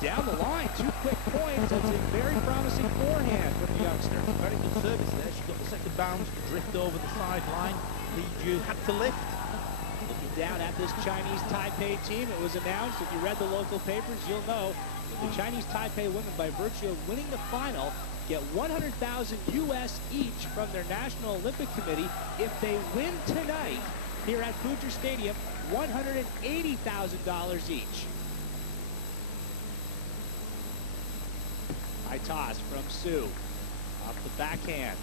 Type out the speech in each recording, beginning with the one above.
down the line, 2 quick points. That's a very promising forehand from the youngster. Very good service there. She got the second bounce to drift over the sideline. Li Ju had to lift. Looking down at this Chinese Taipei team, it was announced, if you read the local papers, you'll know that the Chinese Taipei women, by virtue of winning the final, get $100,000 US each from their National Olympic Committee. If they win tonight here at Fuji Stadium, $180,000 each. High toss from Hsiu. Off the backhand.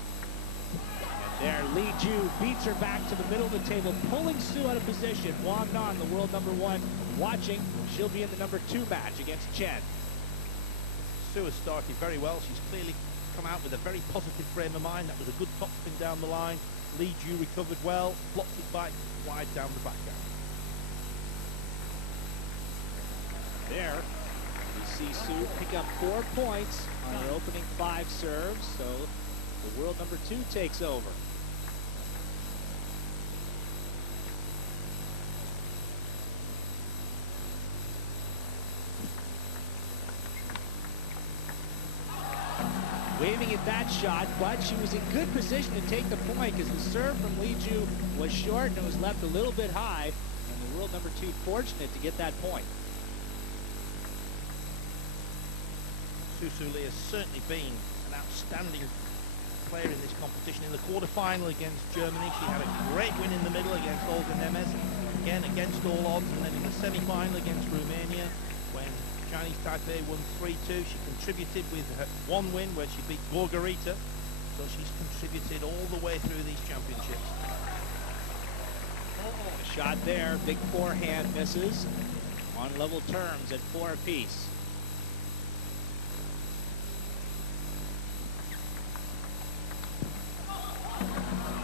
And there, Li Ju beats her back to the middle of the table, pulling Hsiu out of position. Wang Nan, the world #1, watching. She'll be in the #2 match against Chen. Hsiu has started very well. She's clearly come out with a very positive frame of mind. That was a good topspin down the line. Li Ju recovered well, blocked it back wide down the backhand. There, we see Hsiu pick up 4 points on her opening 5 serves, so the world #2 takes over. Waving at that shot, but she was in good position to take the point because the serve from Li Ju was short and it was left a little bit high, and the world #2 fortunate to get that point. Tsui has certainly been an outstanding player in this competition. In the quarterfinal against Germany, she had a great win in the middle against Olga Nemes, again against all odds, and then in the semi-final against Romania, when Chinese Taipei won 3-2, she contributed with her 1 win where she beat Gorgarita, so she's contributed all the way through these championships. Shot there, big forehand misses on level terms at 4 apiece.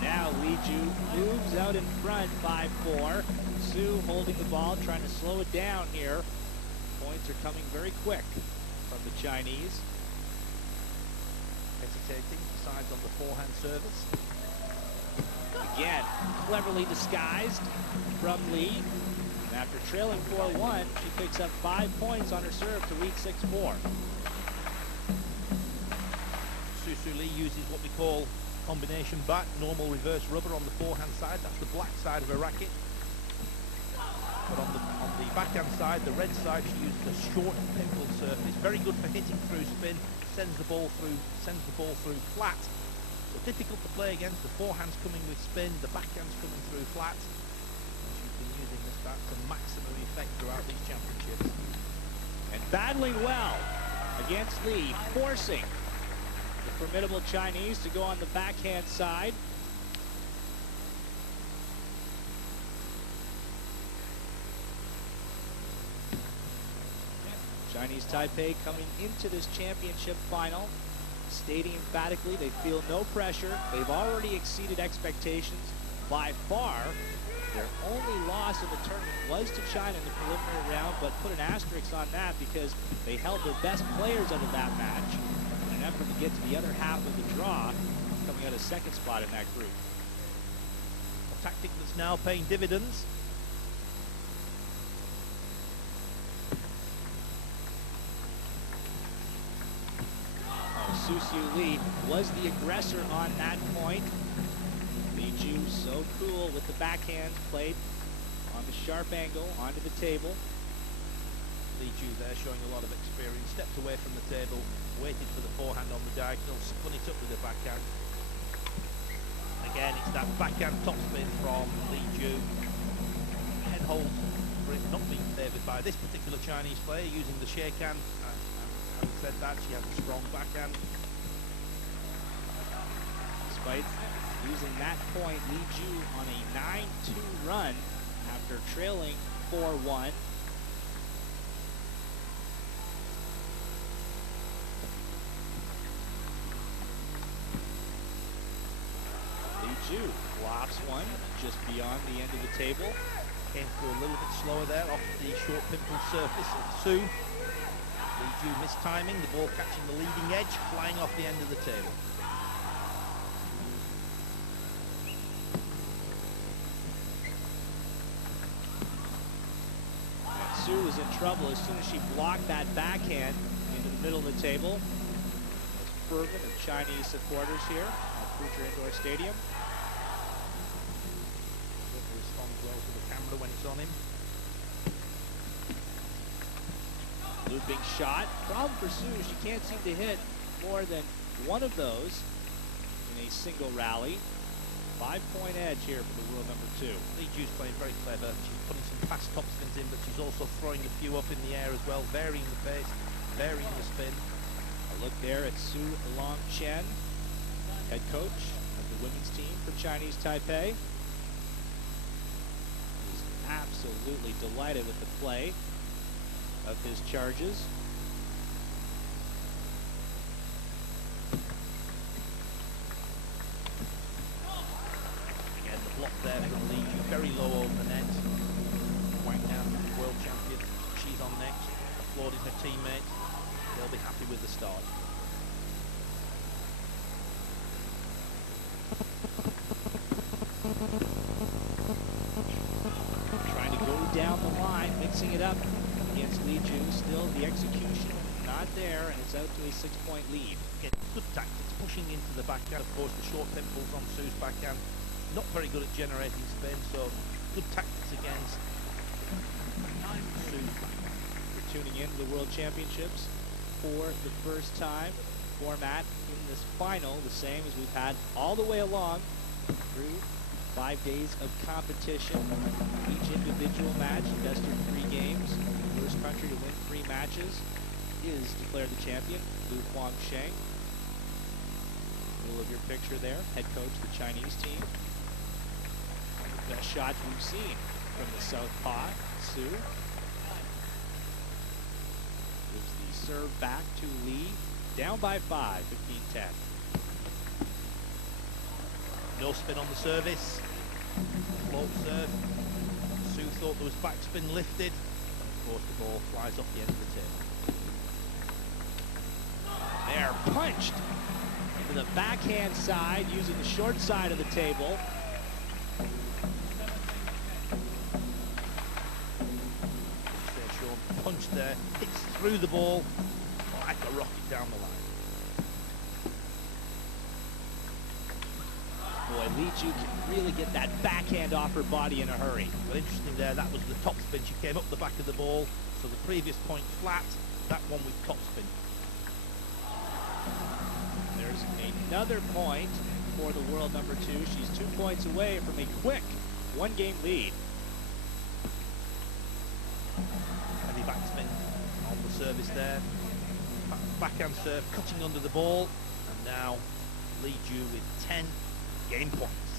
Now Li Ju moves out in front 5-4. Hsiu holding the ball, trying to slow it down here. Points are coming very quick from the Chinese. Hesitating, decides on the forehand service. Again, cleverly disguised from Li. And after trailing 4-1, she picks up 5 points on her serve to lead 6-4. Tsui Lee uses what we call combination back, normal reverse rubber on the forehand side. That's the black side of her racket. But on the backhand side, the red side, she uses a short pimple surface. Very good for hitting through spin. Sends the ball through flat. So difficult to play against. The forehand's coming with spin, the backhand's coming through flat. And she's been using this back to maximum effect throughout these championships. And battling well against Li, forcing the formidable Chinese to go on the backhand side. Chinese Taipei coming into this championship final stating emphatically they feel no pressure. They've already exceeded expectations by far. Their only loss in the tournament was to China in the preliminary round, but put an asterisk on that because they held their best players out of that match in an effort to get to the other half of the draw, coming out of 2nd spot in that group. A tactic that's now paying dividends. Hsiu Li was the aggressor on that point. Li Ju so cool with the backhand played on the sharp angle onto the table. Li Ju there showing a lot of experience. Stepped away from the table, waited for the forehand on the diagonal, spun it up with the backhand. Again, it's that backhand topspin from Li Ju. Head hold for it not being favoured by this particular Chinese player using the shake hand. Having said that, she has a strong backhand. Despite using that point, Li Ju on a 9-2 run after trailing 4-1. Li Ju flops one just beyond the end of the table. Came through a little bit slower there off the short pimple surface of Tsui. Li Ju mistiming, the ball catching the leading edge, flying off the end of the table. Hsiu was in trouble as soon as she blocked that backhand into the middle of the table. Fervent of Chinese supporters here at Future Indoor Stadium. He responds well to the camera when it's on him. Looping shot. Problem for Hsiu, she can't seem to hit more than one of those in a single rally. 5-point edge here for the world number 2. Li Ju's playing very clever. She's putting some fast topspins in, but she's also throwing a few up in the air as well, varying the pace, varying the spin. A look there at Su Long Chen, head coach of the women's team for Chinese Taipei. He's absolutely delighted with the play of his charges. Again, the block there from Li Ju, very low over the net. Wang Nan, world champion, she's on next, applauding her teammates. They'll be happy with the start. Trying to go down the line, mixing it up against Li Ju. Still, the execution not there, and it's out to a 6-point lead. Again, good tactics, pushing into the backhand. Of course, the short temples on Su's backhand. Not very good at generating spin, so good tactics against Su. We're tuning in to the World Championships for the first time. Format in this final, the same as we've had all the way along through 5 days of competition. Each individual match, best of 3 games. First country to win 3 matches is declared the champion, Lu Huangsheng. Middle of your picture there, head coach of the Chinese team. One of the best shots we've seen from the southpaw, Su. Gives the serve back to Li. Down by 5, 15-10. No spin on the service. Float serve. Su thought there was backspin lifted. And of course the ball flies off the end of the table. They're punched into the backhand side using the short side of the table. Sean punched there, hits through the ball like a rocket down the line. Boy, Li Ju can really get that backhand off her body in a hurry. But interesting there, that was the top spin. She came up the back of the ball, so the previous point flat, that one with top spin. There's another point for the world number 2. She's 2 points away from a quick 1-game lead. Heavy backspin on the service there. Backhand serve, cutting under the ball. And now Li Ju with 10 game points.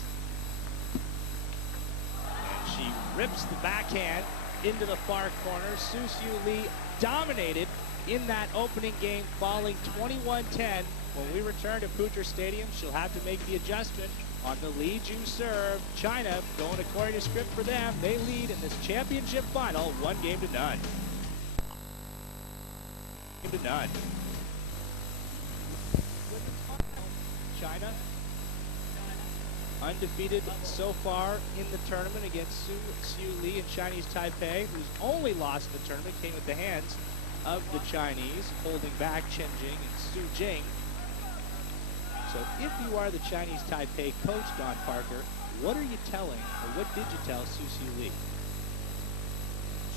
And she rips the backhand into the far corner. Hsiu Li dominated in that opening game, falling 21-10. When we return to Pucher Stadium, she'll have to make the adjustment on the Li Ju serve. China, going according to script for them, they lead in this championship final, 1-0. China, undefeated so far in the tournament against Hsiu Li and Chinese Taipei, whose only loss in the tournament came at the hands of the Chinese, holding back Chen Jing and Su Jing. So if you are the Chinese Taipei coach, Don Parker, what are you telling, or what did you tell Hsiu Li?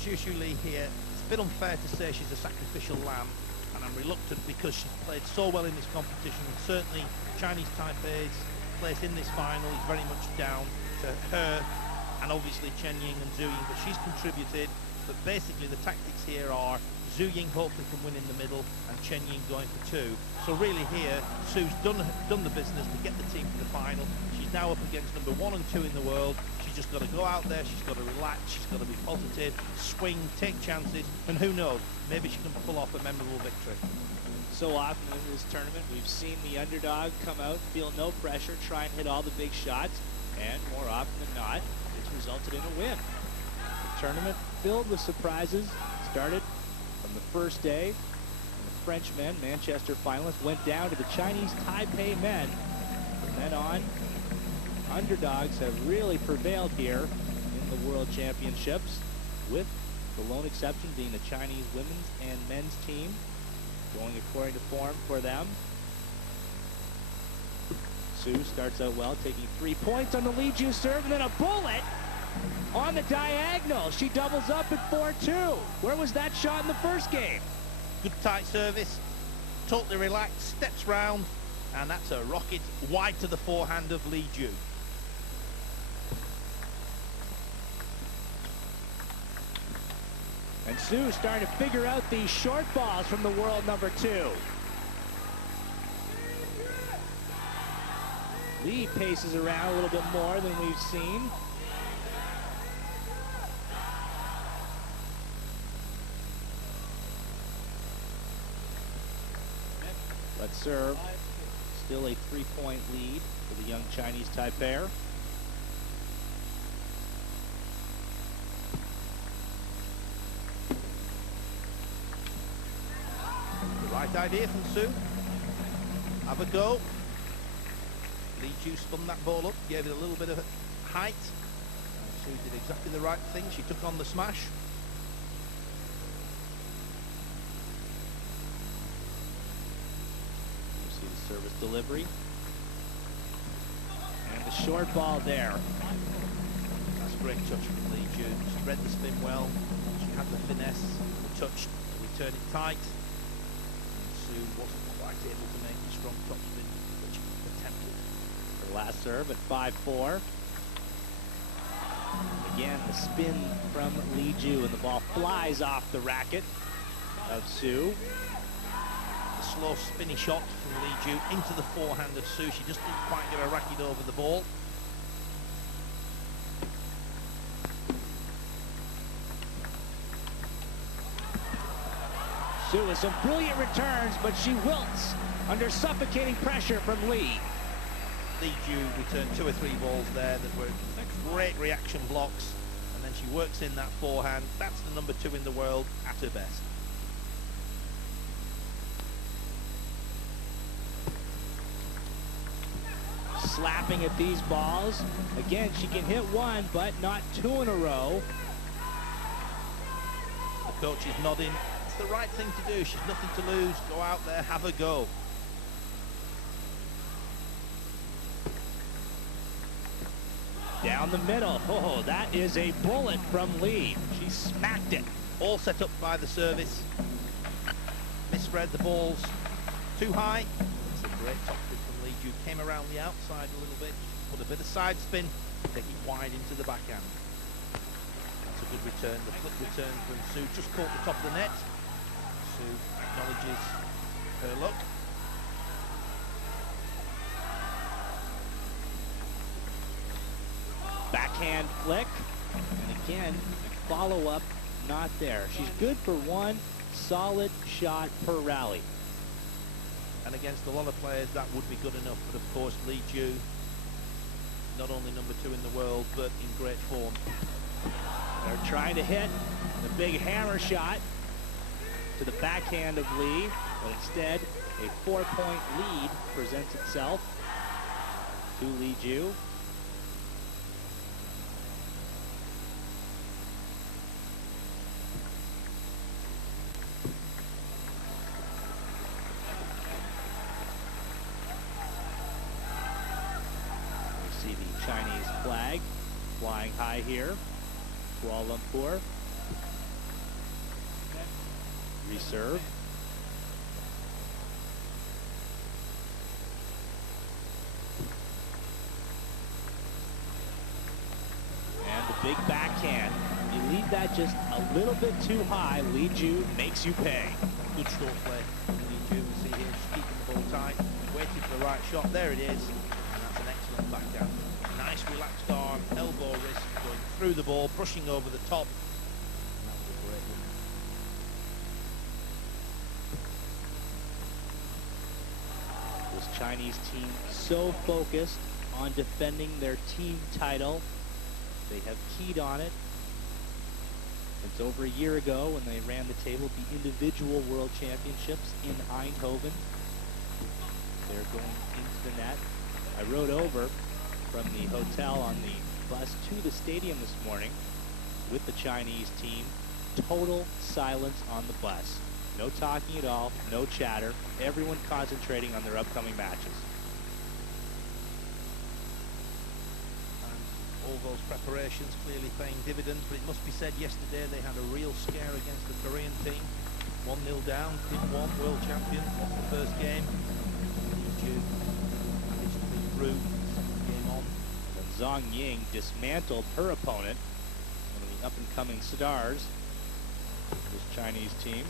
Hsiu Li here, it's a bit unfair to say she's a sacrificial lamb, and I'm reluctant because she's played so well in this competition, and certainly Chinese Taipei's place in this final is very much down to her, and obviously Chen Ying and Zhu Ying, but she's contributed. But basically the tactics here are Zhu Ying hopefully can win in the middle and Chen Ying going for 2. So really here, Su's done the business to get the team to the final. She's now up against number 1 and 2 in the world. She's just got to go out there, she's got to relax, she's got to be positive, swing, take chances, and who knows, maybe she can pull off a memorable victory. So often in this tournament, we've seen the underdog come out, feel no pressure, try and hit all the big shots, and more often than not, it's resulted in a win. The tournament filled with surprises, started from the first day, and the French men, Manchester finalists, went down to the Chinese Taipei men. From then on, underdogs have really prevailed here in the World Championships, with The lone exception being the Chinese women's and men's team, going according to form for them. Hsiu starts out well, taking 3 points on the Li Ju serve, and then a bullet on the diagonal. She doubles up at 4-2. Where was that shot in the first game? Good tight service, totally relaxed, steps round, and that's a rocket wide to the forehand of Li Ju. And Hsiu starting to figure out these short balls from the world number 2. Li paces around a little bit more than we've seen. But serve, still a 3-point lead for the young Chinese Taipei. The right idea from Hsiu. Have a go. Li Ju spun that ball up, gave it a little bit of height. Hsiu did exactly the right thing. She took on the smash. You see the service delivery. And the short ball there. That's a great touch from Li Ju. She read the spin well. She had the finesse, the touch to return it tight. And Hsiu wasn't quite able to make the strong topspin that she attempted. Her last serve at 5-4. Again, the spin from Li Ju, and the ball flies off the racket of Hsiu. The slow spinny shot from Li Ju into the forehand of Hsiu. She just didn't quite get her racket over the ball. Hsiu with some brilliant returns, but she wilts under suffocating pressure from Li. Li Ju returned 2 or 3 balls there that were great reaction blocks, and then she works in that forehand. That's the number 2 in the world at her best. Slapping at these balls. Again, she can hit one, but not 2 in a row. The coach is nodding. It's the right thing to do. She's nothing to lose. Go out there, have a go. Down the middle. Oh, that is a bullet from Li. She smacked it. All set up by the service. Misread the balls too high. It's a great top spin from Li Ju. Came around the outside a little bit. Put a bit of side spin. Take it wide into the backhand. That's a good return. The flip return from Hsiu just caught the top of the net. Hsiu acknowledges her luck. Backhand flick, and again, follow-up not there. She's good for one solid shot per rally. And against a lot of players, that would be good enough. But of course, Li Ju, not only number 2 in the world, but in great form. They're trying to hit the big hammer shot to the backhand of Li, but instead, a 4-point lead presents itself to Li Ju. See the Chinese flag flying high here. Kuala Lumpur. Reserve. And the big backhand. You leave that just a little bit too high. Li Ju makes you pay. Good short play from Li Ju. We see here she's keeping the ball tight, waiting for the right shot. There it is. And that's an excellent backhand. Nice relaxed arm, elbow wrist, going through the ball, brushing over the top. And that was a great one. This Chinese team so focused on defending their team title. They have keyed on it. It's over a year ago when they ran the table at the individual world championships in Eindhoven. They're going into the net. I rode over from the hotel on the bus to the stadium this morning with the Chinese team total silence on the bus. No talking at all, no chatter, everyone concentrating on their upcoming matches. And all those preparations clearly paying dividends, but it must be said yesterday they had a real scare against the Korean team. 1-0 down, didn't want world champion, lost the first game. Hsiu managed to be through, second game on. And Zhang Ying dismantled her opponent, one of the up-and-coming stars of this Chinese team.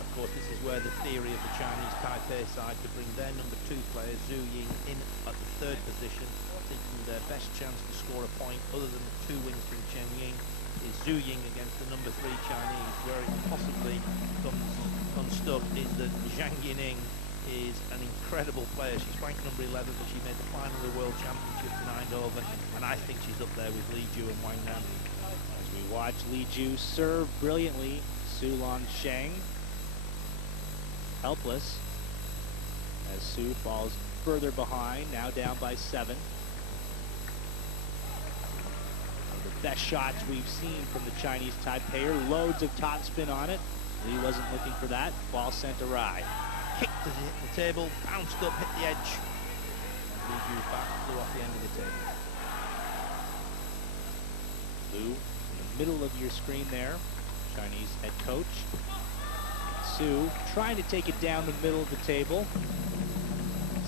Of course, this is where the theory of the Chinese Taipei side to bring their number 2 player, Zhu Ying, in at the 3rd position, thinking their best chance to score a point other than the 2 wins from Chen Ying is Zhu Ying against the number 3 Chinese. Where it possibly comes unstuck is that Zhang Yining is an incredible player. She's ranked number 11, but she made the final of the World Championships in Eindhoven, and I think she's up there with Li Ju and Wang Nan. As we watch Li Ju serve brilliantly, Su Longsheng helpless as Su falls further behind, now down by 7. One of the best shots we've seen from the Chinese Taipei. Loads of topspin on it. Li wasn't looking for that. Ball sent awry. Kicked as it hit the table, bounced up, hit the edge. Li Ju's back, flew off the end of the table. Lu, in the middle of your screen there, Chinese head coach. Su trying to take it down the middle of the table.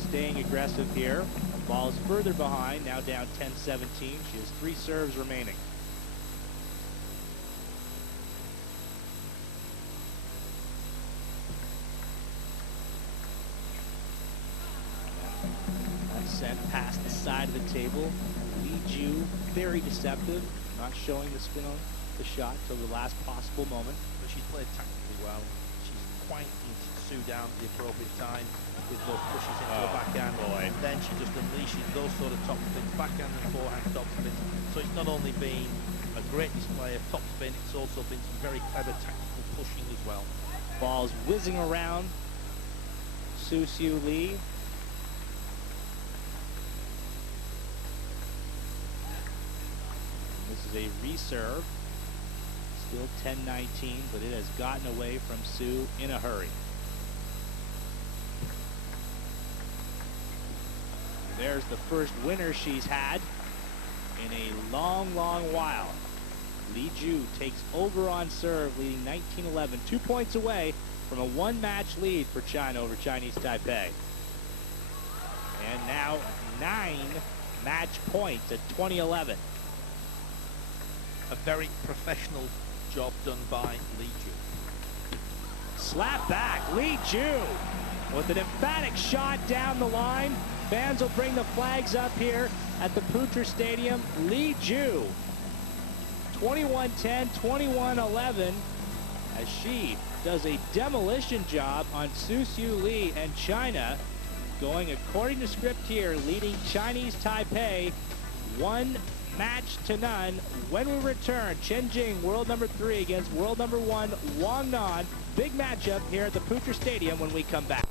Staying aggressive here. Ball is further behind, now down 10-17. She has 3 serves remaining. That sent past the side of the table. Li Ju, very deceptive, not showing the spin on the shot till the last possible moment. But she's played tactically well. She's quietened Su down at the appropriate time with those pushes into the backhand. And then she just unleashes those sort of top spins, backhand and forehand top spins. So it's not only been a great display of top spin, it's also been some very clever tactical pushing as well. Ball's whizzing around Hsiu Li. This is a reserve. Still 10-19, but it has gotten away from Su in a hurry. And there's the first winner she's had in a long, long while. Li Ju takes over on serve, leading 19-11, 2 points away from a 1-match lead for China over Chinese Taipei. And now 9 match points at 20-11. A very professional job done by Li Ju. Slap back, Li Ju with an emphatic shot down the line. Fans will bring the flags up here at the Putra Stadium. Li Ju, 21-10, 21-11, as she does a demolition job on Hsiu Li, and China going according to script here, leading Chinese Taipei 1-0. When we return, Chen Jing, world number 3 against world number 1, Wang Nan. Big matchup here at the Putra Stadium when we come back.